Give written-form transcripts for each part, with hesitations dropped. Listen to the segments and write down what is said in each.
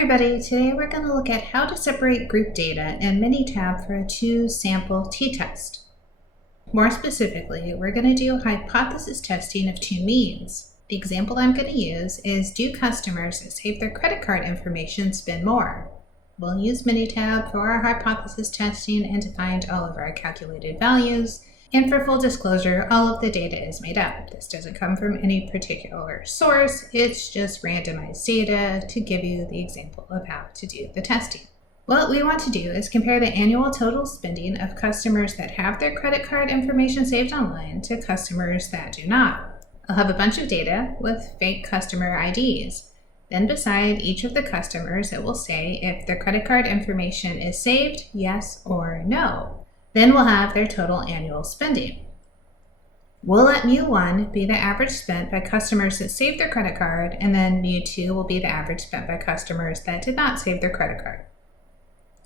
everybody, today we're going to look at how to separate group data in Minitab for a two-sample t-test. More specifically, we're going to do hypothesis testing of two means. The example I'm going to use is, do customers that save their credit card information spend more? We'll use Minitab for our hypothesis testing and to find all of our calculated values. And for full disclosure, all of the data is made up. This doesn't come from any particular source. It's just randomized data to give you the example of how to do the testing. What we want to do is compare the annual total spending of customers that have their credit card information saved online to customers that do not. I'll have a bunch of data with fake customer IDs. Then beside each of the customers, it will say if their credit card information is saved, yes or no. Then we'll have their total annual spending. We'll let mu1 be the average spent by customers that saved their credit card, and then mu2 will be the average spent by customers that did not save their credit card.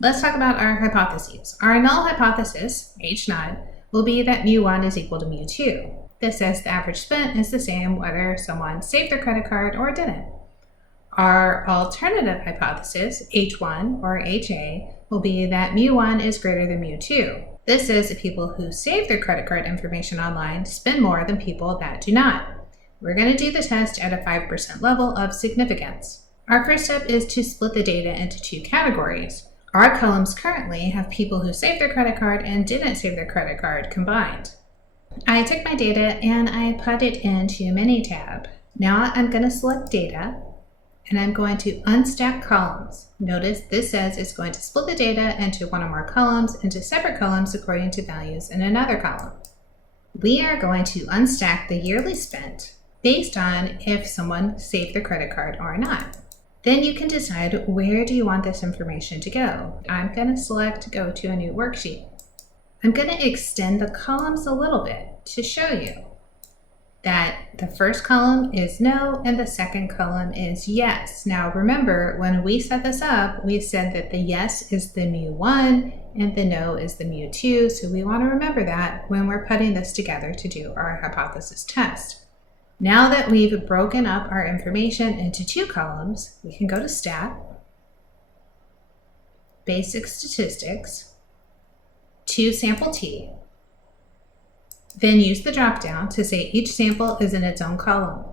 Let's talk about our hypotheses. Our null hypothesis, H0, will be that mu1 is equal to mu2. This says the average spent is the same whether someone saved their credit card or didn't. Our alternative hypothesis, H1 or HA, will be that mu1 is greater than mu2. This says that people who save their credit card information online spend more than people that do not. We're going to do the test at a 5% level of significance. Our first step is to split the data into two categories. Our columns currently have people who saved their credit card and didn't save their credit card combined. I took my data and I put it into Minitab. Now I'm going to select data and I'm going to unstack columns. Notice this says it's going to split the data into one or more columns into separate columns according to values in another column. We are going to unstack the yearly spent based on if someone saved their credit card or not. Then you can decide where do you want this information to go. I'm going to select go to a new worksheet. I'm going to extend the columns a little bit to show you that the first column is no and the second column is yes. Now remember, when we set this up, we said that the yes is the mu1 and the no is the mu2, so we want to remember that when we're putting this together to do our hypothesis test. Now that we've broken up our information into two columns, we can go to Stat, Basic Statistics, to Sample T, then use the drop-down to say each sample is in its own column.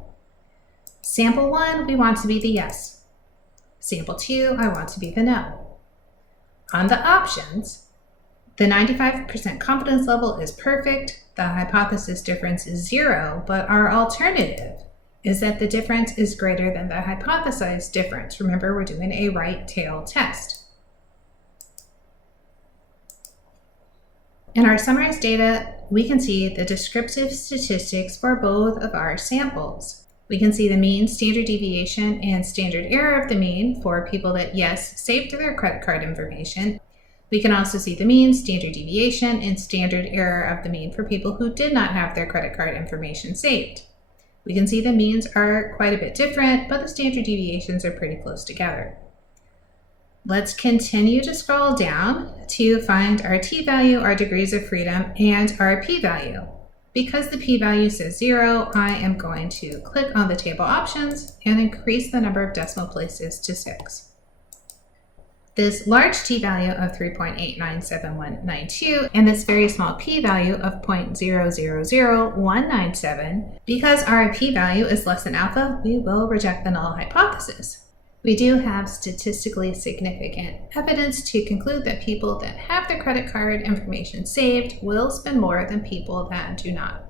Sample 1, we want to be the yes. Sample 2, I want to be the no. On the options, the 95% confidence level is perfect, the hypothesis difference is 0, but our alternative is that the difference is greater than the hypothesized difference. Remember, we're doing a right-tail test. In our summarized data, we can see the descriptive statistics for both of our samples. We can see the mean standard deviation and standard error of the mean for people that, yes, saved their credit card information. We can also see the mean standard deviation and standard error of the mean for people who did not have their credit card information saved. We can see the means are quite a bit different, but the standard deviations are pretty close together. Let's continue to scroll down to find our t-value, our degrees of freedom, and our p-value. Because the p-value says 0, I am going to click on the table options and increase the number of decimal places to 6. This large t-value of 3.897192 and this very small p-value of 0.000197, because our p-value is less than alpha, we will reject the null hypothesis. We do have statistically significant evidence to conclude that people that have their credit card information saved will spend more than people that do not.